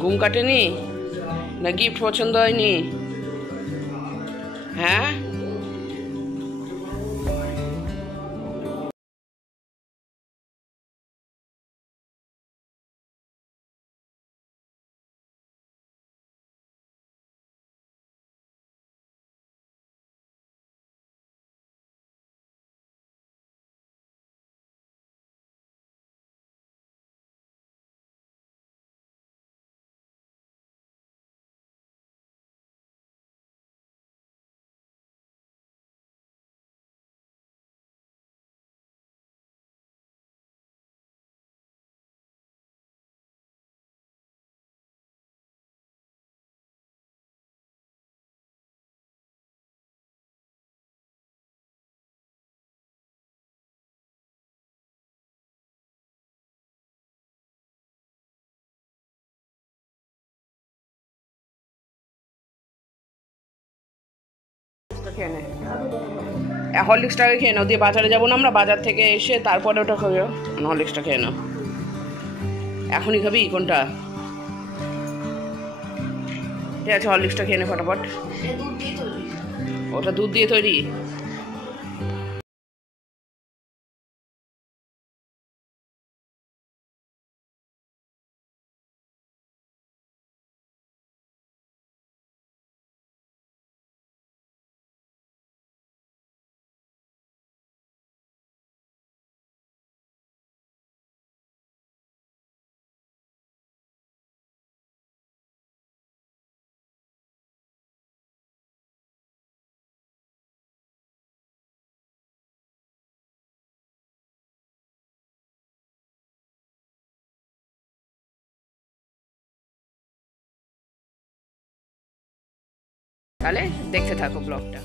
ঘুম কাটেনি না গিফট পছন্দ হয়নি? হ্যাঁ খেয়ে নে, হরলিক্সটাকে খেয়ে নাও, দিয়ে বাজারে যাবো না আমরা, বাজার থেকে এসে তারপরে ওটা খাবো। হরলিক্সটা খেয়ে নাও। এখনই খাবি কোনটা? ঠিক আছে, হরলিক্সটা খেয়ে নে ফটাফট। ওটা দুধ দিয়ে তৈরি। তাহলে দেখতে থাকো ব্লগটা।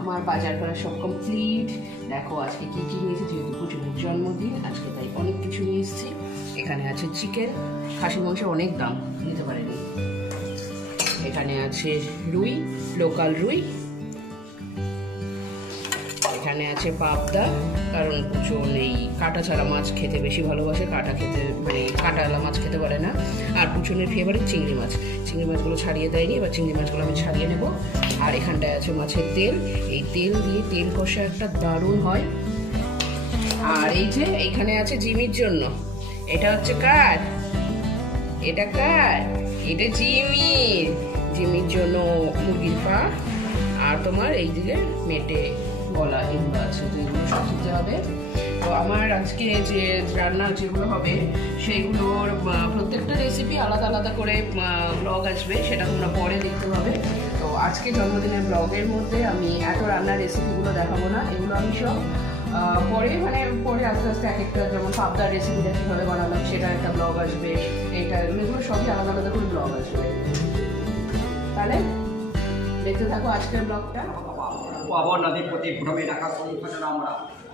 আমার বাজার করা সব কমপ্লিট। দেখো আজকে কি কি নিয়েছি, যেহেতু পুজোর জন্মদিন আজকে তাই অনেক কিছু নিয়ে এসেছি। এখানে আছে চিকেন, খাসি মাংস অনেক দাম, নিতে পারেনি। এখানে আছে রুই, লোকাল রুই। এখানে আছে পাবদা, কারণ পুজো নেই, কাটা ছাড়া মাছ খেতে বেশি ভালোবাসে, কাটা খেতে মানে কাটাওয়ালা মাছ খেতে পারে না। আর পুজোনের ফেভারিট চিংড়ি মাছ, চিংড়ি মাছগুলো ছাড়িয়ে দেয়নি, এবার চিংড়ি মাছগুলো আমি ছাড়িয়ে নেব। আর এখানটায় আছে মাছের তেল, এই তেল দিয়ে তেল কষা একটা দারুণ হয়। আর এই যে এইখানে আছে জিমির জন্য, এটা হচ্ছে কার, এটা কার, এটা জিমির, জিমির জন্য মুরগির পা। আর তোমার এই দিকে মেটে গলা এগুলো আছে, তো এগুলো সব দিতে হবে। তো আমার আজকে যে রান্না যেগুলো হবে সেইগুলোর প্রত্যেকটা রেসিপি আলাদা আলাদা করে ব্লগ আসবে, সেটা তোমরা পরে দেখতে হবে। তো আজকে জন্মদিনের ব্লগের মধ্যে আমি এত রান্নার রেসিপিগুলো দেখাবো না, এগুলো আমি সব পরে মানে পরে আস্তে আস্তে এক একটা, যেমন পাবদার রেসিপিটা কীভাবে বানালাম সেটা একটা ব্লগ আসবে, এইটা এগুলো সবই আলাদা আলাদা করে ব্লগ আসবে। তাহলে দেখতে থাকো আজকের ব্লগটা। পাবন নদীপতি ভ্রমে ডাকা সংখ্যা আমরা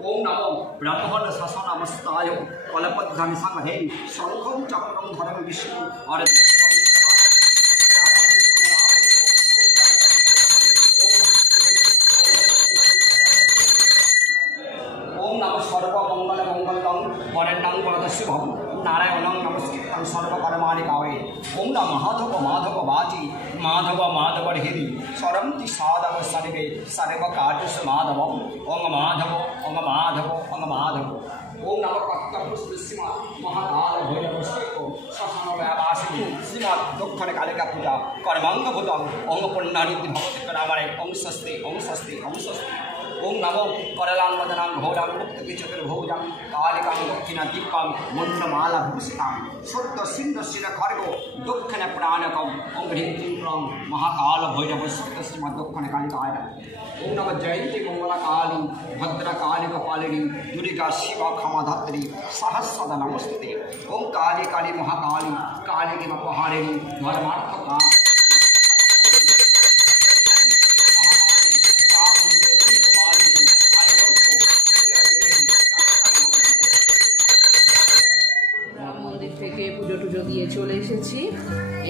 ওম নমো ব্রাহ্মণ শাসন আমস্তায় কলপদ্ধামি সংহে শঙ্খম চক্রম ধরম বিষ্ণু আর ওম নমঃ সর্বমঙ্গল মঙ্গলং বরেণ্যং বরদশুভম নারায়ণং নমস্কৃত্যং সর্বকর্মাণি কারয়ে ওম নমঃ মাধব মাধব বাচি মাধব মাধব হৃদি সরন্তি সাধব সর্বে সর্বকার্যসু মাধবম ওং মাধব ওং মাধব ওং মাধব। ওম নমঃ কর্তব্য শ্রীমৎ মহাকাল ভৈরব শ্মশান ব্যবাসিনী শ্রীমৎ দক্ষিণ কালিকা পূজা কর্মাঙ্গ ভূতম ওম পুণ্যানিধি ভক্তি রামায় ওম স্বস্তি ওম স্বস্তি ওম স্বস্তি। ওম নমো করলাঙ্গদনাং ঘোরাং মুক্তি চতুর্ভুজাং কালিকাং দক্ষিণা দীপাং মন্ত্রমালা ভূষিতাং শুদ্ধ সিন্ধু শির খর্গ দক্ষিণ প্রাণকম ওম হ্রিং ক্লিং ক্রং মহাকাল ভৈরব সত্য শ্রীমৎ দক্ষিণ কালিকায়। ওম নম জয়ন্তী মঙ্গলা কালী ভদ্রা কালী কপালিনী দুর্গা শিবা ক্ষমাধাত্রী সহস্রদা নমস্তে। ওম কালী কালী মহাকালী কালী কিমপহারিণী ধর্মার্থ কাম পুজো টুজো দিয়ে চলে এসেছি,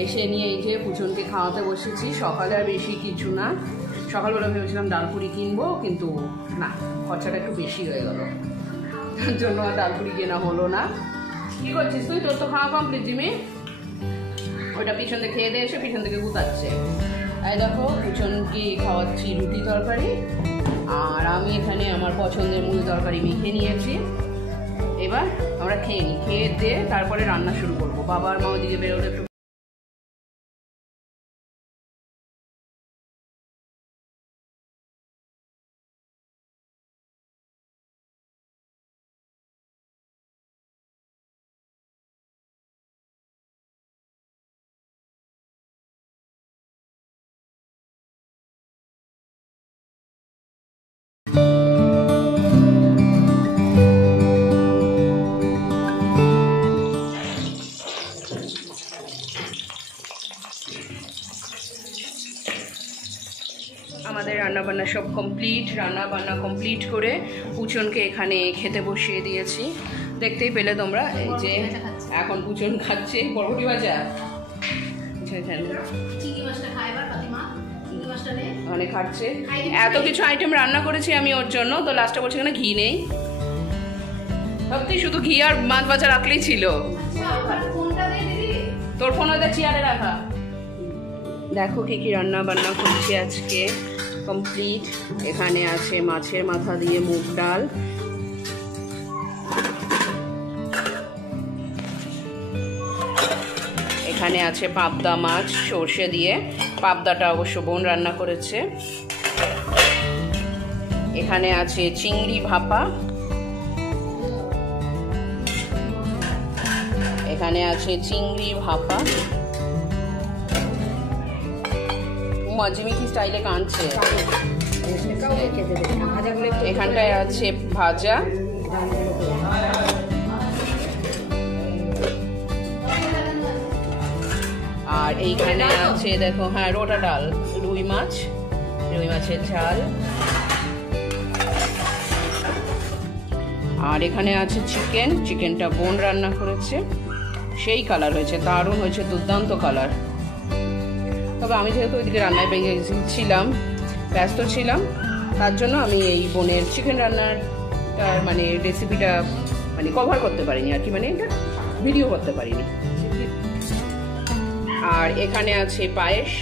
এসে নিয়ে এই যে পুজনকে খাওয়াতে বসেছি। সকালে আর বেশি কিছু না, সকালবেলা ভেবেছিলাম ডালপুরি কিনবো, কিন্তু না, খরচাটা একটু বেশি হয়ে গেল, তার জন্য আর ডালপুরি কেনা হলো না। কি করছিস তুই? তোর তো খাওয়া কমপ্লিট জিমি, ওইটা পিছন থেকে খেয়ে দিয়ে এসে পিছন থেকে গুতাচ্ছে। এই দেখো পুচনকে খাওয়াচ্ছি রুটি তরকারি, আর আমি এখানে আমার পছন্দের মুড়ি তরকারি মেখে নিয়েছি। এবার আমরা খেয়ে নিই, খেয়ে দিয়ে তারপরে রান্না শুরু করবো। বাবা আর মা ওদিকে বেরোলে একটু আমাদের রান্নাবান্না সব কমপ্লিট। রান্নাবান্না কমপ্লিট করে পুচনকে এখানে খেতে বসিয়ে দিয়েছি। দেখতেই পেলে তোমরা, এই যে এখন পুচন খাচ্ছে বরবটি ভাজা, মানে খাচ্ছে। এত কিছু আইটেম রান্না করেছি আমি ওর জন্য, তো লাস্টে বলছে এখানে ঘি নেই। সত্যি শুধু ঘি আর মাছ ভাজা রাখলেই ছিল। তোর ফোন ওদের চেয়ারে রাখা। দেখো কি কি রান্না বান্না করছি আজকে, কমপ্লিট। এখানে আছে মাছের মাথা দিয়ে মুগ ডাল, এখানে আছে পাবদা মাছ সর্ষে দিয়ে, পাবদাটা অবশ্য বোন রান্না করেছে। এখানে আছে চিংড়ি ভাপা, এখানে আছে চিংড়ি ভাপা। মজিমি কি স্টাইলে কাঁদছে। এখানটায় আছে ভাজা, আর এইখানে আছে দেখো, হ্যাঁ রোটা ডাল, রুই মাছের ঝাল, আর এখানে আছে চিকেনটা বোন রান্না করেছে। সেই কালার হয়েছে, দারুণ হয়েছে, দুর্দান্ত কালার। তবে আমি যেহেতু ওইদিকে রান্নায় ছিলাম, ব্যস্ত ছিলাম, তার জন্য আমি এই বোনের চিকেন রান্নার মানে রেসিপিটা মানে কভার করতে পারিনি আর কি, মানে এটা ভিডিও করতে পারিনি। আর এখানে আছে পায়েস।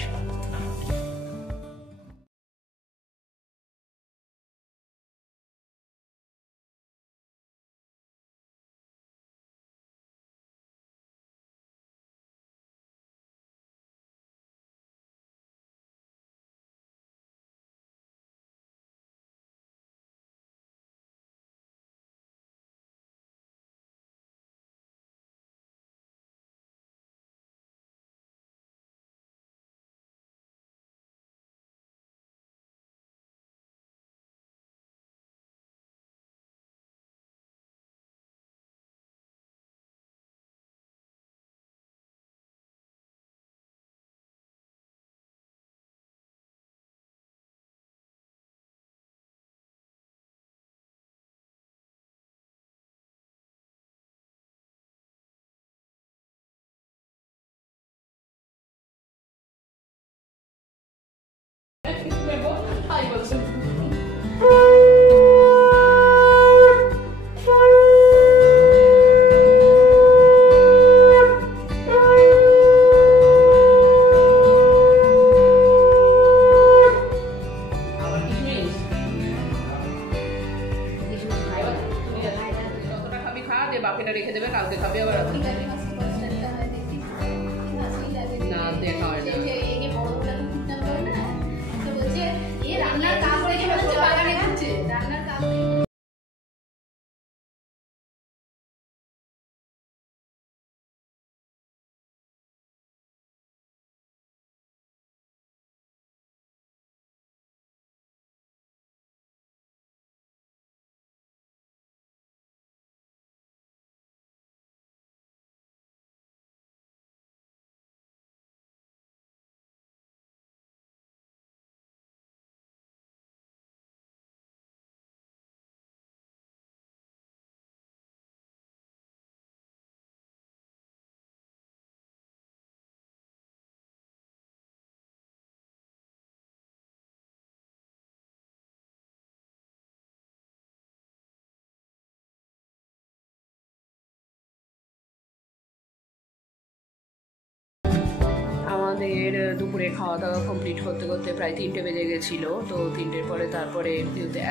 আমাদের দুপুরে খাওয়া দাওয়া কমপ্লিট করতে করতে প্রায় 3টে বেজে গেছিলো। তো 3টের পরে তারপরে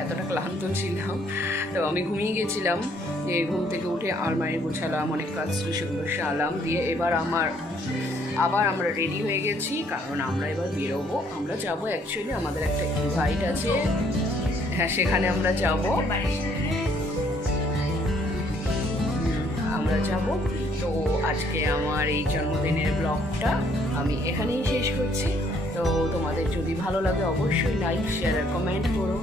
এতটা ক্লান্ত ছিলাম, তো আমি ঘুমিয়ে গেছিলাম। ঘুম থেকে উঠে আলমারি গোছালাম, অনেক কাজ সুন্দর সারলাম, দিয়ে এবার আবার আমরা রেডি হয়ে গেছি, কারণ আমরা এবার বেরোবো। আমরা যাবো, অ্যাকচুয়ালি আমাদের একটা ইনভাইট আছে, হ্যাঁ সেখানে আমরা যাব। তো আজকে আমার এই জন্মদিনের ব্লগটা আমি এখানেই শেষ করছি। তো তোমাদের যদি ভালো লাগে অবশ্যই লাইক, শেয়ার আর কমেন্ট করো।